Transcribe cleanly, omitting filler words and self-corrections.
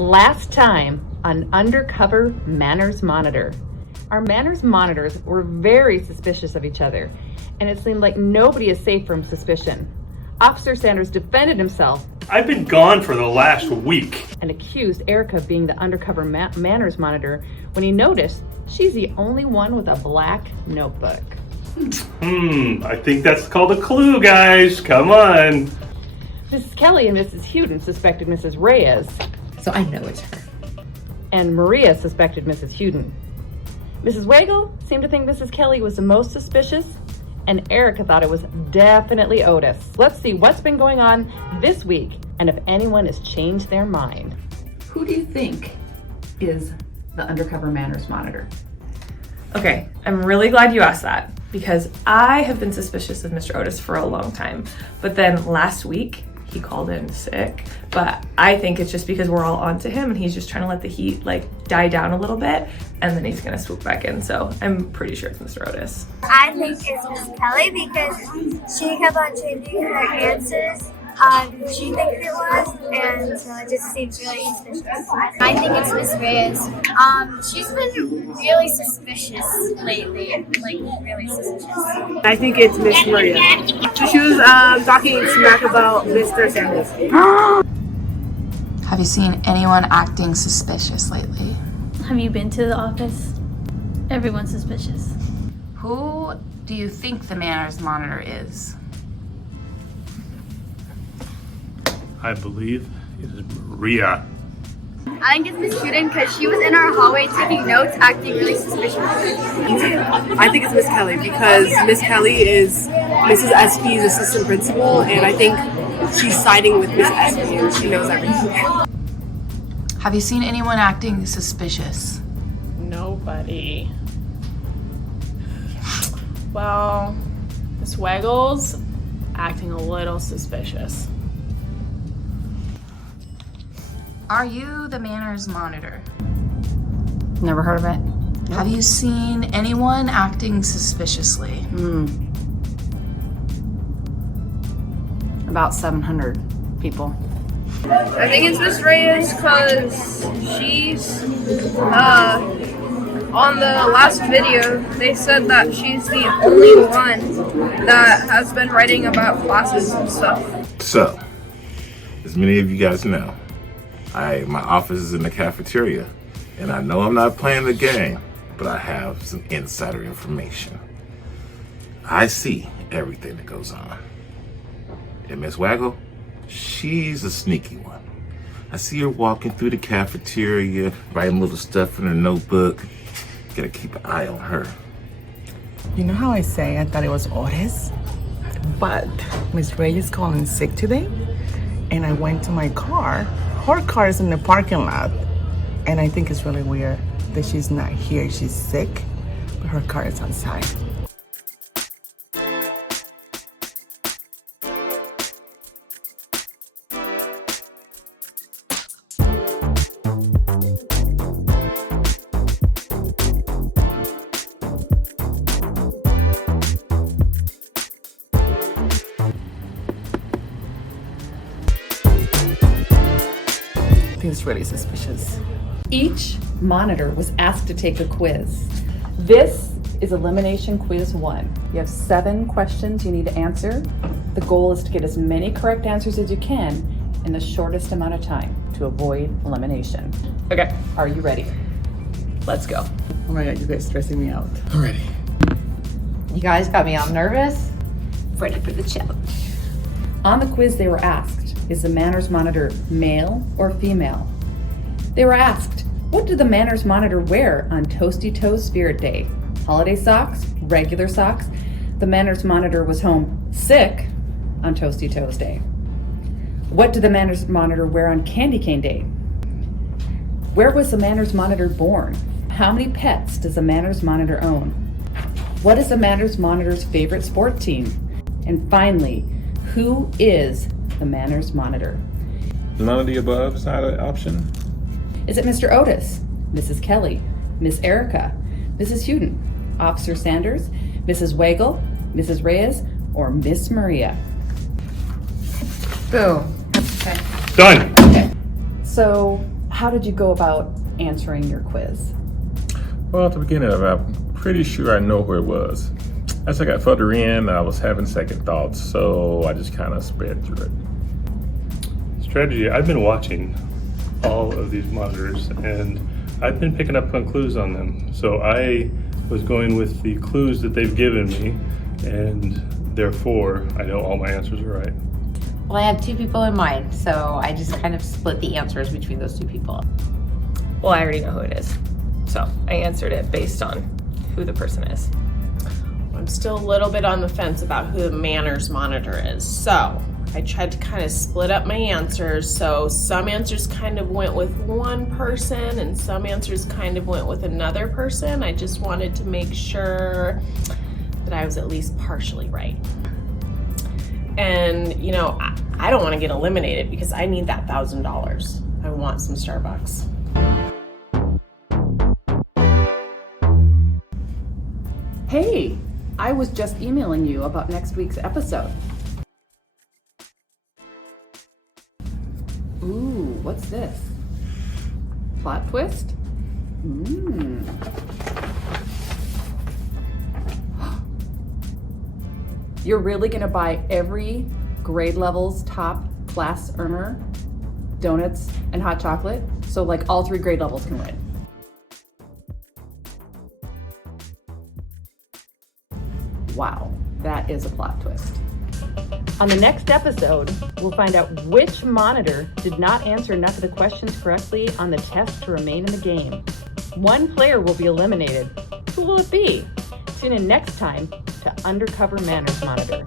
Last time on Undercover Manners Monitor. Our manners monitors were very suspicious of each other, and it seemed like nobody is safe from suspicion. Officer Sanders defended himself. I've been gone for the last week. And accused Erica of being the undercover manners monitor when he noticed she's the only one with a black notebook. I think that's called a clue, guys. Come on. Mrs. Kelly and Mrs. Houghton suspected Mrs. Reyes. So I know it's her. And Maria suspected Mrs. Houghton. Mrs. Wagle seemed to think Mrs. Kelly was the most suspicious, and Erica thought it was definitely Otis. Let's see what's been going on this week and if anyone has changed their mind. Who do you think is the undercover manners monitor? Okay, I'm really glad you asked that because I have been suspicious of Mr. Otis for a long time. But then last week, he called in sick. But I think it's just because we're all onto him and he's just trying to let the heat die down a little bit and then he's gonna swoop back in. So I'm pretty sure it's Mr. Otis. I think it's Miss Kelly because she kept on changing her answers. She thinks it was, and so it just seems really suspicious. I think it's Miss Reyes. She's been really suspicious lately, really suspicious. I think it's Miss Maria. She was talking smack about Mr. Sanders. Have you seen anyone acting suspicious lately? Have you been to the office? Everyone's suspicious. Who do you think the manners monitor is? I believe it is Maria. I think it's Miss Houghton because she was in our hallway taking notes, acting really suspicious. I think it's Miss Kelly because Miss Kelly is Mrs. SP's assistant principal, and I think she's siding with Miss SP and she knows everything. Have you seen anyone acting suspicious? Nobody. Well, Miss Waggles acting a little suspicious. Are you the manners monitor? Never heard of it. Have you seen anyone acting suspiciously? About 700 people. I think it's Miss Reyes because she's on the last video they said that she's the only one that has been writing about classes and stuff. So, as many of you guys know, my office is in the cafeteria, and I know I'm not playing the game, but I have some insider information. I see everything that goes on. And Miss Waggle, she's a sneaky one. I see her walking through the cafeteria, writing little stuff in her notebook. Gotta keep an eye on her. You know how I say I thought it was Otis? But Miss Reyes calling sick today, and I went to my car. Her car is in the parking lot, and I think it's really weird that she's not here. She's sick, but her car is on site. I think it's really suspicious. Each monitor was asked to take a quiz. This is Elimination Quiz 1. You have 7 questions you need to answer. The goal is to get as many correct answers as you can in the shortest amount of time to avoid elimination. Okay, Are you ready? let's go. Oh my God, you guys stressing me out. Alrighty. You guys got me all nervous. Ready for the challenge. On the quiz they were asked, is the manners monitor male or female? They were asked, what did the manners monitor wear on Toasty Toes Spirit Day? Holiday socks? Regular socks? The manners monitor was home sick on Toasty Toes Day. What did the manners monitor wear on Candy Cane Day? Where was the manners monitor born? How many pets does the manners monitor own? What is the manners monitor's favorite sport team? And finally, who is the manners monitor? None of the above is not an option. Is it Mr. Otis, Mrs. Kelly, Miss Erica, Mrs. Houghton, Officer Sanders, Mrs. Wagle, Mrs. Reyes, or Miss Maria? Boom. Okay. Done. Okay. So How did you go about answering your quiz? Well, at the beginning of it, I'm pretty sure I know where it was. As I got further in, I was having second thoughts, so I just kind of sped through it. Strategy, I've been watching all of these monitors and I've been picking up on clues on them. So I was going with the clues that they've given me, and therefore I know all my answers are right. Well, I have two people in mind, so I just kind of split the answers between those two people. Well, I already know who it is. So I answered it based on who the person is. I'm still a little bit on the fence about who the manners monitor is. So I tried to kind of split up my answers. So some answers kind of went with one person and some answers kind of went with another person. I just wanted to make sure that I was at least partially right. And, you know, I don't want to get eliminated because I need that $1,000. I want some Starbucks. Hey, I was just emailing you about next week's episode. Ooh, what's this? Plot twist? You're really gonna buy every grade level's top class earner donuts and hot chocolate? So like all 3 grade levels can win. Wow, that is a plot twist. On the next episode, we'll find out which monitor did not answer enough of the questions correctly on the test to remain in the game. One player will be eliminated. Who will it be? Tune in next time to Undercover Manners Monitor.